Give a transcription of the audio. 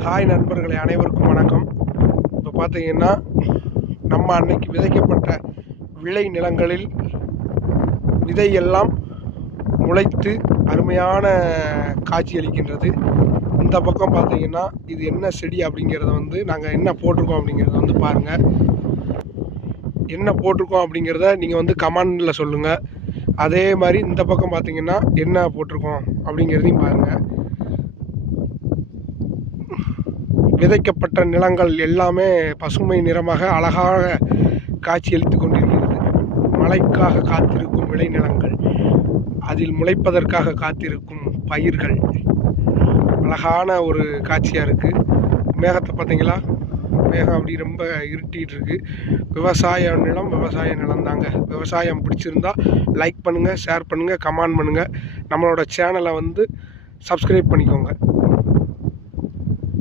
Hi நண்பர்களே, அனைவருக்கும் வணக்கம். இப்போ பார்த்தீங்கன்னா நம்ம அன்னைக்கு விதைக்கப்பட்ட விளை நிலங்களில் விதையெல்லாம் முளைத்து அருமையான காட்சி அளிக்கின்றது. இந்த பக்கம் பார்த்தீங்கன்னா இது என்ன செடி அப்படிங்கிறத நாங்கள் என்ன போட்டிருக்கோம் அப்படிங்கிறத பாருங்கள். என்ன போட்டிருக்கோம் அப்படிங்கிறத நீங்கள் கமெண்டில் சொல்லுங்கள். அதே மாதிரி இந்த பக்கம் பார்த்தீங்கன்னா என்ன போட்டிருக்கோம் அப்படிங்கிறதையும் பாருங்கள். விதைக்கப்பட்ட நிலங்கள் எல்லாமே பசுமை நிறமாக அழகாக காட்சியளித்து கொண்டிருக்கிறது. மழைக்காக காத்திருக்கும் விளைநிலங்கள், அதில் முளைப்பதற்காக காத்திருக்கும் பயிர்கள், அழகான ஒரு காட்சியாக இருக்குது. மேகத்தை பார்த்தீங்களா? மேகம் அப்படி ரொம்ப இருட்டிகிட்டு இருக்குது. விவசாய நிலம் தாங்க. விவசாயம் பிடிச்சிருந்தா லைக் பண்ணுங்கள், ஷேர் பண்ணுங்கள், கமெண்ட் பண்ணுங்கள். நம்மளோட சேனலை சப்ஸ்கிரைப் பண்ணிக்கோங்க.